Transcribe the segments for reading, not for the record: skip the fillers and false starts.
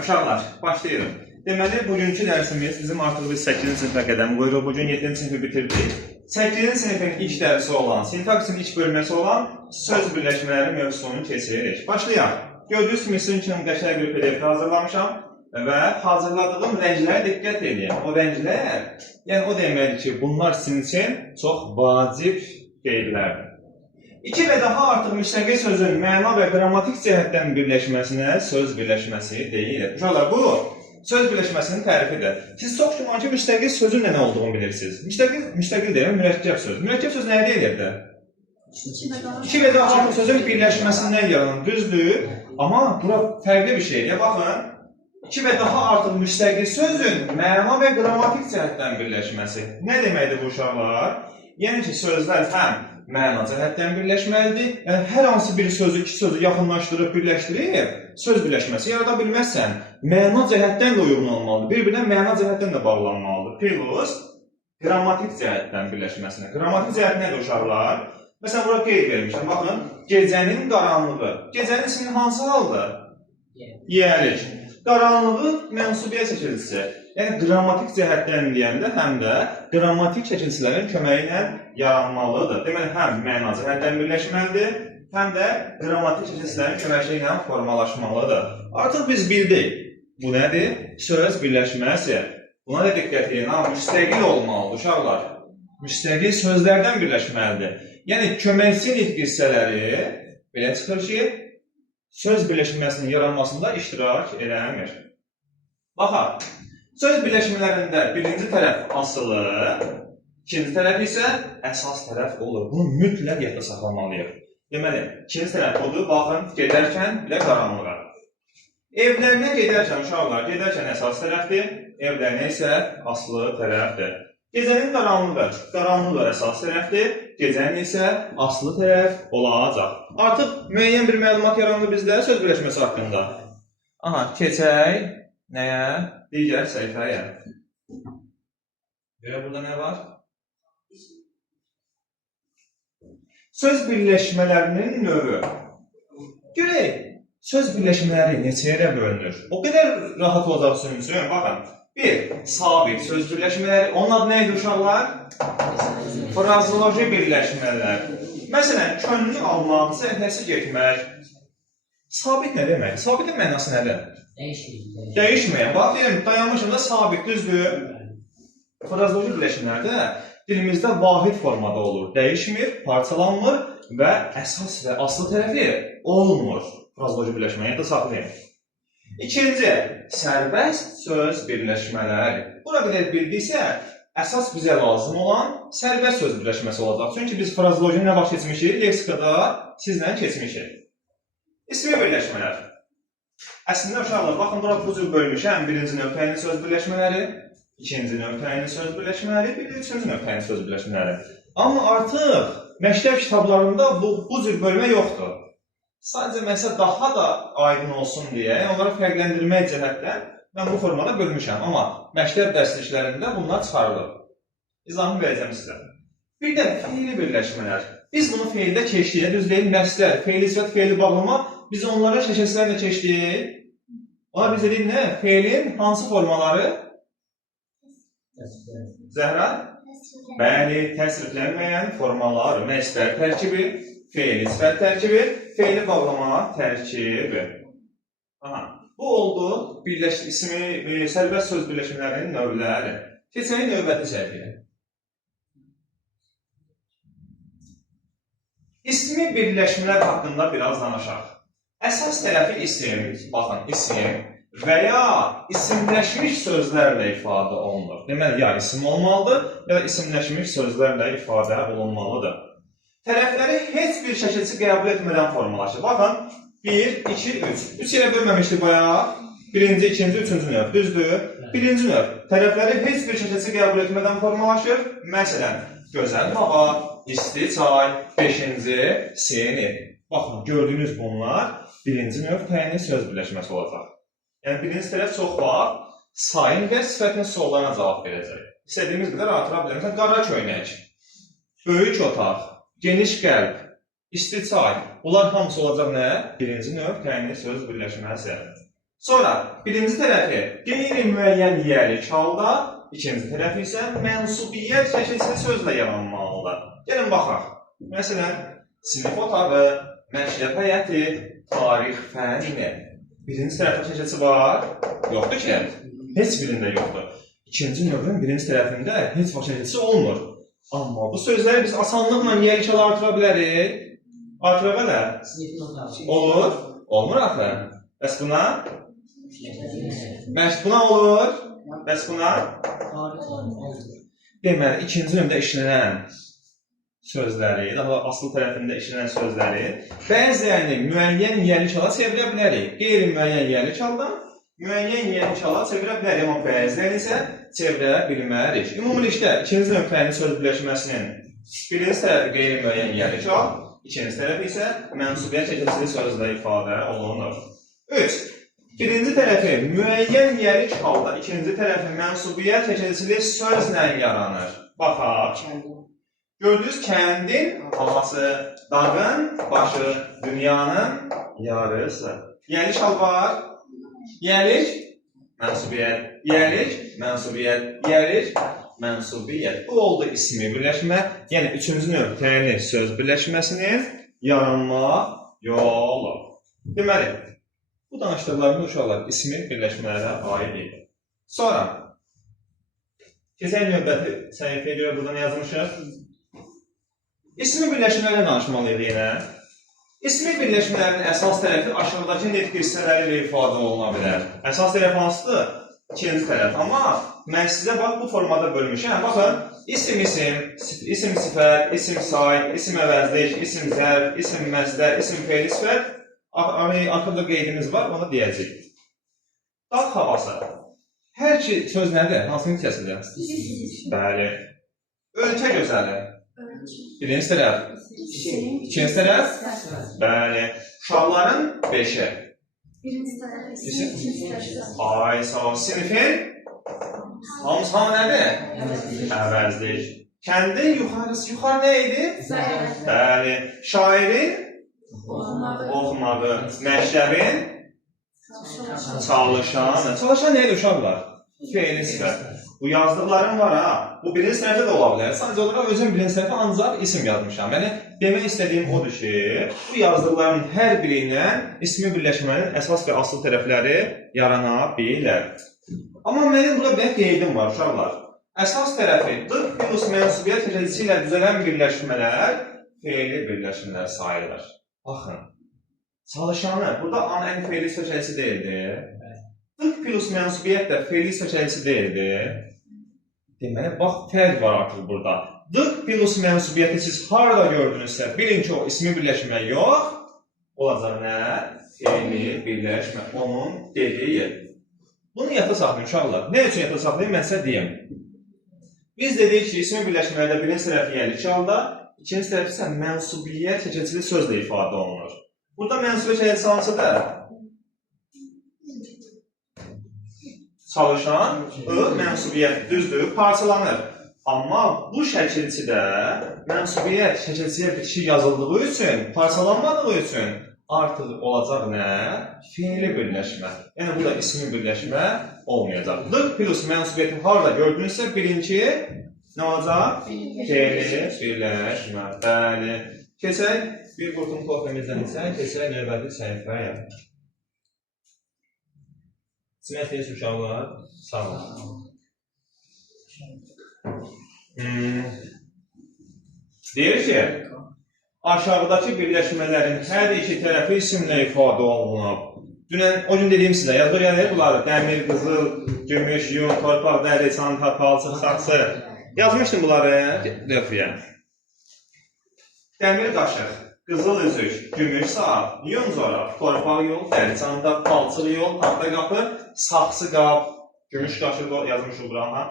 Uşaqlar, başlayırıq. Deməli, bugünkü dərsimiz bizim artıq biz 8-ci sinifə qədəm qoyuruq. Bugün 7-ci sinifi bitirdik. 8-ci sinifin ilk dərsi olan, sintaksin ilk bölməsi olan söz birləşmələri mövzusunu keçiririk. Başlayaq. Gördüyünüz kimi sizin üçün qəşəng bir PDF hazırlamışam və hazırladığım rənglərə diqqət edin. O rənglər, yəni o deməkdir ki, bunlar sizin üçün çox vacib qeydlərdir. İki və daha artıq müstəqil sözün məna və qrammatik cəhətdən birləşməsinə söz birləşməsi deyilir. Uşaqlar, bu söz birləşməsinin tərifidir. Siz çox güman ki, müstəqil sözün nə olduğunu bilirsiniz. Müstəqil deyil, mürəkkəb söz. Mürəkkəb söz nəyə deyilirdi? İki və daha artıq sözün birləşməsindən yaranan düzdür. Amma bura fərqli bir şeydir. Baxın, iki və daha artıq müstəqil sözün məna və qrammatik cəhətdən birləşməsi. Nə deməkdir bu uşaqlar? Yəni ki, sözlər həm məna cəhətdən birləşməlidir. Yəni, hər hansı bir sözü, iki sözü yaxınlaşdırıb, birləşdirib, söz birləşməsi yarada bilməzsən. Məna cəhətdən də uyğun olmalıdır. Bir-birinə məna cəhətdən də bağlanmalıdır. Plus, qrammatik cəhətdən birləşməsinə. Qrammatik cəhət nədir uşaqlar? Məsələn, bura qeyd vermişəm. Baxın, gecənin qaranlığı. Gecənin isminin hansı haldır? Yerik. Qaranlığı mənsubiyyət çəkilisi. Yəni, qrammatik cəhətdən deyəndə həm də qrammatik çəkilisilərin köməyi ilə yaranmalıdır. Deməli, həm məna cəhətdən birləşməlidir, həm də qrammatik çəkilisilərin köməyi ilə formalaşmalıdır. Artıq biz bildik. Bu nədir? Söz birləşməsi. Buna da diqqət edin. Müstəqil olmalıdır, uşaqlar. Müstəqil sözlərdən birləşməlidir. Yəni, köməkçi nitq hissələri belə çıxır ki, söz birləşməsinin yaranmasında iştirak eləmir. Baxaq. Söz birləşmələrində birinci tərəf asılı, ikinci tərəf isə əsas tərəf olur. Bunu mütləq yadda saxlamalıyıq. Deməli, ikinci tərəf odur, baxın, gedərkən bir də qaranlığa. Evlərinə gedərkən, uşaqlar, gedərkən əsas tərəfdir, evlərinə isə asılı tərəfdir. Gecənin qaranlığı əsas tərəfdir, gecənin isə asılı tərəf olacaq. Artıq müəyyən bir məlumat yarandı bizdə söz birləşməsi haqqında. Aha, keçək nəyə? Digər səhifəyə. Görə burada nə var? Söz birləşmələrinin növü. Görək, söz birləşmələri neçə yerə bölünür? O qədər rahat olacaq sizin üçün. Baxın, bir, sabit söz birləşmələri. Onun adı nə idi uşaqlar? Frazoloji birləşmələr. Məsələn, könlünü almaq, səhnəsi getmək. Sabit nə demək? Sabitin mənası nədir? Dəyişməyən. Bax, deyirəm, dayanmışım da sabit, düzdür. Frazoloji birləşmələrdə dilimizdə vahid formada olur. Dəyişmir, parçalanmır və əsas və aslı tərəfi olmur. Frazoloji birləşməyə də saxlayın. İkinci, sərbəst söz birləşmələri. Buna qədər bildiksə, əsas bizə lazım olan sərbəst söz birləşməsi olacaq. Çünki biz frazolojini nə vaxt keçmişik? Leksikada sizlə keçmişik. İsmi birləşmələr. Əslində, uşaqlar, baxın, bura bu cür bölmüşəm. Birinci nöqtəyinin söz birləşmələri, ikinci nöqtəyinin söz birləşmələri, bir də üçüncü nöqtəyinin söz birləşmələri. Amma artıq məktəb kitablarında bu cür bölmə yoxdur. Sadəcə məsələ daha da aydın olsun deyə, onları fərqləndirmək cəhətdən mən bu formada bölmüşəm. Amma məktəb dərsliklərində bunlar çıxarılır. İzahını verəcəm sizə. Bir də feili birləşmələr. Biz bunu feildə keçdik, düz deyil, məslər, feili sifət, feili bağlama. Biz onlara şəkilsizlərlə keçdik. Ona biz dedik nə? Feilin hansı formaları? Zəhra? Bəli, təsriflənməyən formalar, məslər tərkibi, feili sifət tərkibi, feili bağlama tərkibi. Aha, bu oldu sərbəst söz birləşmələrinin növləri. Keçək növbəti səhifəyə. İsmi birləşmələr haqqında biraz danışaq. Əsas tərəfi isim, baxın, isim və ya isimləşmiş sözlərlə ifadə olunur. Deməli, ya isim olmalıdır, ya isimləşmiş sözlərlə ifadə olunmalıdır. Tərəfləri heç bir şəkilçi qəbul etmədən formalaşır. Baxın, 1, 2, 3. 3 yerə bölməmişdik bayağı. Birinci, ikinci, üçüncü növ. Düzdür? Birinci növ. Tərəfləri heç bir şəkilçi qəbul etmədən formalaşır. Məsələn, gözəl hava, isti çay, 5-ci sinif. Baxın, gördüyünüz bunlar birinci nöqtəyinin söz birləşməsi olacaq. Yəni, birinci tərəf çox vaxt sayın və sifətin suallarına cavab verəcək. İstədiyimiz qədər artıra bilərik. Qara köynək, böyük otaq, geniş qəlb, isti çay. Bunlar hamısı olacaq nə? Birinci növ təyinli söz birləşməsi. Sonra birinci tərəfi qeyri-müəyyən yiyəlik halda, ikinci tərəfi isə mənsubiyyət çəkilsili sözlə yaranmalıdır. Gəlin baxaq. Məsələn, sinif otağı, məktəb həyəti, tarix fəni. Birinci tərəfdə çəkilsi var? Yoxdur ki, heç birində yoxdur. İkinci növün birinci tərəfində heç vaxt çəkilsi olmur. Amma bu sözləri biz asanlıqla yiyəliklə artıra bilərik. Artıra belə? Olur. Olmur axı. Bəs buna? Bəs buna olur. Bəs buna? Deməli, ikinci növdə işlənən sözləri, daha asıl tərəfində işlənən sözləri bəzilərini müəyyən yiyəlik hala çevirə bilərik. Qeyri-müəyyən yiyəlik halda müəyyən yiyəlik hala çevirə bilərik, amma bəzilərini isə çevirə bilmərik. Ümumilikdə, ikinci növ təyinli söz birləşməsinin birinci tərəfi qeyri-müəyyən yiyəlik hal, ikinci tərəfi isə mənsubiyyət çəkilsili sözlə ifadə olunur. 3. Birinci tərəfi müəyyən yiyəlik halda, ikinci tərəfi mənsubiyyət çəkilsili sözlə yaranır. Baxaq. Gördünüz, kəndin havası, dağın başı, dünyanın yarısı. Yiyəlik hal var. Yiyəlik, mənsubiyyət. Yiyəlik, mənsubiyyət. Yiyəlik, mənsubiyyət. Bu oldu ismi birləşmə. Yəni, üçüncü növ təyinli söz birləşməsinin yaranma yolu. Deməli, bu danışdıqlarımız uşaqlar ismi birləşmələrə aid idi. Sonra, keçən növbəti səhifəyə görə burada nə yazmışıq? İsmi birləşmələrlə danışmalıyıq yenə. İsmi birləşmələrin əsas tərəfi aşağıdakı nitq hissələri ilə ifadə oluna bilər. Əsas tərəf hansıdır? İkinci tərəf. Amma mən sizə bax, bu formada bölmüşəm. Baxın, isim, isim sifət, isim say, isim əvəzlik, isim zərf, isim məzdər, isim fe'li sifət. Axırda qeydimiz var, onu deyəcək. Dağ havası. Hər iki söz nədir? Hansının kəsilir? Bəli. Ölkə gözəli. Birinci tərəf. İkinci tərəf. Bəli. Uşaqların beşi. Birinci tərəf. Ay, sağ ol. Sinifin? Hamısı nədir? Əvəzlik. Kəndin yuxarısı. Yuxarı nə idi? Bəli. Şairin? Oxumağı. Məktəbin? Çalışanı. Çalışan nə idi uşaqlar? Fe'li sifət. Bu yazdıqlarım var ha. Bu birinci tərəfdə də ola bilər. Sadəcə olaraq özüm birinci tərəfə ancaq isim yazmışam. Yəni, demək istədiyim odur ki, bu yazdıqların hər biri ilə ismi birləşmənin əsas və asıl tərəfləri yarana bilər. Amma mənim burada bir qeydim var uşaqlar. Əsas tərəfi dıq plus mənsubiyyət təcəddüsü ilə düzələn birləşmələr fe'li birləşmələr sayılır. Baxın, çalışanı, burada an fe'li sökəlisi deyildi. Dıq plus mənsubiyyət də fe'li sökəlisi deyildi. Deməli, bax, fərq var artıq burada. Dıq plus mənsubiyyəti siz harada gördünüzsə, bilin ki, o ismi birləşmə yox, olacaq nə? Fe'li birləşmə, onun dediyi. Bunu yadda saxlayın uşaqlar. Nə üçün yadda saxlayın, mən sizə deyim. Biz dedik ki, ismi birləşmələrdə birinci tərəfi yiyəlik halda, ikinci tərəfi isə mənsubiyyət çəkilsili sözlə ifadə olunur. Burada mənsubiyyət çəkilsili hansıdır? Çalışan, mənsubiyyət düzdür, parçalanır. Amma bu şəkilçidə mənsubiyyət şəkilçiyə bitişik yazıldığı üçün, parçalanmadığı üçün artıq olacaq nə? Fe'li birləşmə. Yəni, bu da ismi birləşmə olmayacaq. Dıq plus mənsubiyyəti harada gördünüzsə, birinci nə olacaq? Fe'li birləşmə. Bəli. Keçək, bir qurtum kohvemizdən isə, keçək növbəti səhifəyə. Sinəfəyiz uşaqlar, sağ olun. Deyir ki, aşağıdakı birləşmələrin hər iki tərəfi isimlə ifadə olunub. Dünən, o gün dediyim sizə, yazıq yəni bunları, dəmir, qızıl, gümüş, yun, torpaq, dəri, çanta, palçıq, saxsı. Yazmışdım bunları lövhəyə. Dəmir qaşıq, qızıl üzük, gümüş saat, yun zoraq, torpaq yol, dəri çanta, palçıq yol, taxta qapı, saxsı qab, gümüş qaşıq yazmışıq burama.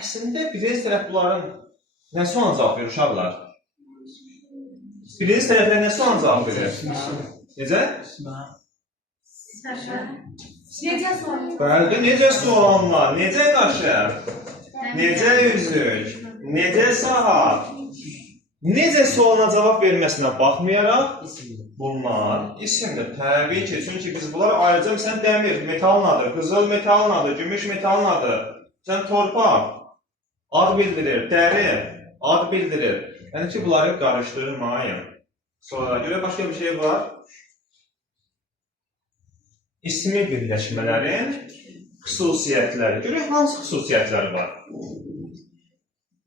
Əslində, birinci tərəf bunların nə sual cavab verir uşaqlar? Birinci tərəflə nə sual cavab verir? Necə? Necə sual? Bəli, necə suallar, necə qaşıq, necə üzük, necə saat, Necə sualına cavab verməsinə baxmayaraq, bunlar isimdir. Təbii ki, çünki biz bunlar ayrıca məsələn dəmir metalın adı, qızıl metalın adı, gümüş metalın adı, məsələn torpaq ad bildirir, dəri ad bildirir. Yəni ki, bunları qarışdırmayın. Sonra görə başqa bir şey var. İsmi birləşmələrin xüsusiyyətləri. Görək hansı xüsusiyyətləri var?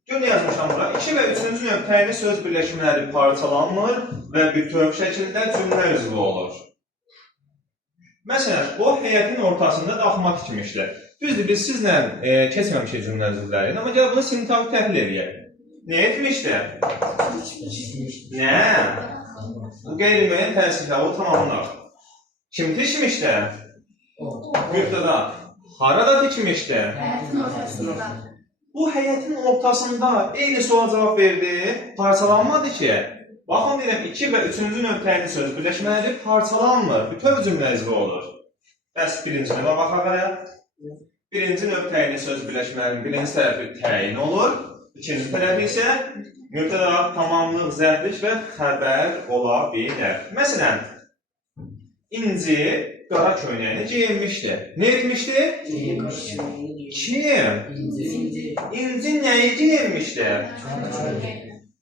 Gün yazmışam bura. 2 və 3-cü nöqtəyli söz birləşmələri parçalanmır və bütöv şəkildə cümlə üzvü olur. Məsələn, o həyətin ortasında daxma tikmişdir. Düzdür, biz sizlə keçməmişik cümlə üzvləri, amma gəl bunu sintaksi təhlil edək. Nə etmişdir? Nə? Bu qeyri-müəyyən tərsliklə o tamamlar. Kim tikmişdir? Mübtəda. Harada tikmişdir? Həyətin ortasında. Bu həyətin ortasında eyni suala cavab verdi, parçalanmadı ki. Baxın deyirəm, 2 və 3-cü nöqtəyli söz birləşmələri parçalanmır, bütöv cümlə üzvü olur. Bəs birinci növə baxaq araya. Birinci nöqtəyli söz birləşmələrinin birinci tərəfi təyin olur, ikinci tərəfi isə mübtəda, tamamlıq, zərflik və xəbər ola bilər. Məsələn, İnci qara köynəyini geyinmişdi. Nə etmişdi? Kim? İnci nəyi geyinmişdi?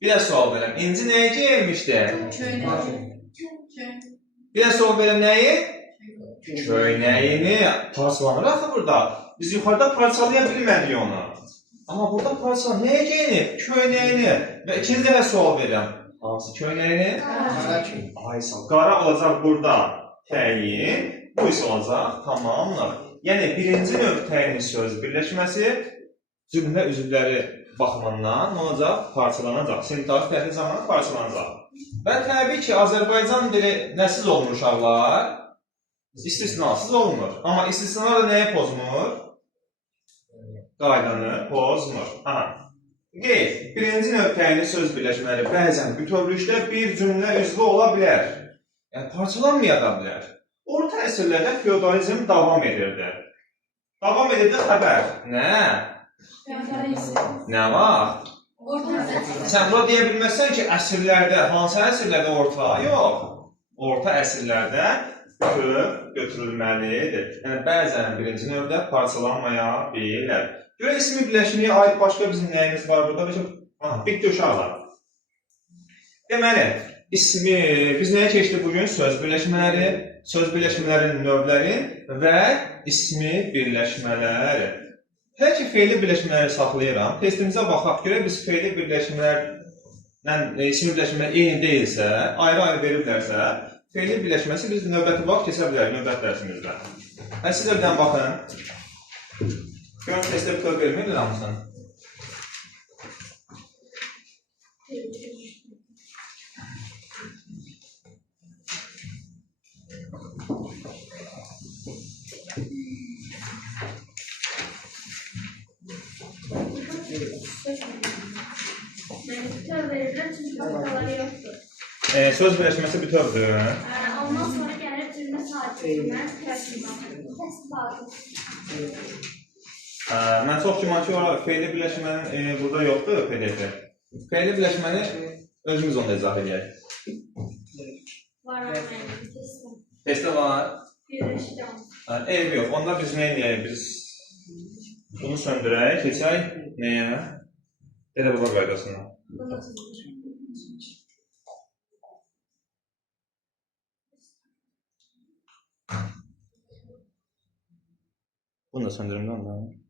Bir də sual verəm. İnci nəyi geyinmişdi? Bir də sual verəm nəyi? Köynəyini. Parçalanır axı burada. Biz yuxarıda parçalaya bilmədik onu. Amma burada parçalanır. Nəyi geyinib? Köynəyini. Və ikinci dəfə sual verəm. Hansı köynəyini? Qara olacaq burada. Təyin. Bu isə olacaq tamamlıq. Yəni, birinci nöqtəyli söz birləşməsi cümlə üzvləri baxımından nə olacaq? Parçalanacaq. Sintaksi təhlil zamanı parçalanacaq. Və təbii ki, Azərbaycan dili nəsiz olmur uşaqlar? İstisnasız olmur. Amma istisnalar da nəyə pozmur? Qaydanı pozmur. Qeyd, birinci nöqtəyli söz birləşmələri bəzən bütövlükdə bir cümlə üzvü ola bilər. Yəni, parçalanmaya da bilər. Orta əsrlərdə feodalizm davam edirdi. Davam edirdi xəbər. Nə? Nə var? Sən bura deyə bilməzsən ki, əsrlərdə, hansı əsrlərdə orta? Yox. Orta əsrlərdə götürülməlidir. Yəni, bəzən birinci növdə parçalanmaya bilər. Görə ismi birləşməyə aid başqa bizim nəyimiz var burada? Bitdi uşaqlar. Deməli, ismi, biz nəyə keçdik bugün? Söz birləşmələri, söz birləşmələrinin növləri və ismi birləşmələri. Hər ki, fe'li birləşmələri saxlayıram. Testimizə baxaq görək, biz fe'li birləşmələrlə ismi birləşmələr eyni deyilsə, ayrı-ayrı veriblərsə, fe'li birləşməsi biz növbəti vaxt keçə bilərik, növbət dərsimizdə. Siz evdən baxın. Görün, testdə bütöv verməkdir hamısını. Söz birləşməsi bütövdür. Ondan sonra gəlir cümlə sahibində Mən çox güman ki, fe'li birləşmənin burada yoxdur PDF-i. Fe'li birləşməni özümüz onu izah edək. var testdə. Testdə var. Birləşdirəm. Eybi yox. Onda biz nə edək? Biz bunu söndürək, keçək nəyə? Elə baba qaydasına. Bunu da söndürüm də ondan.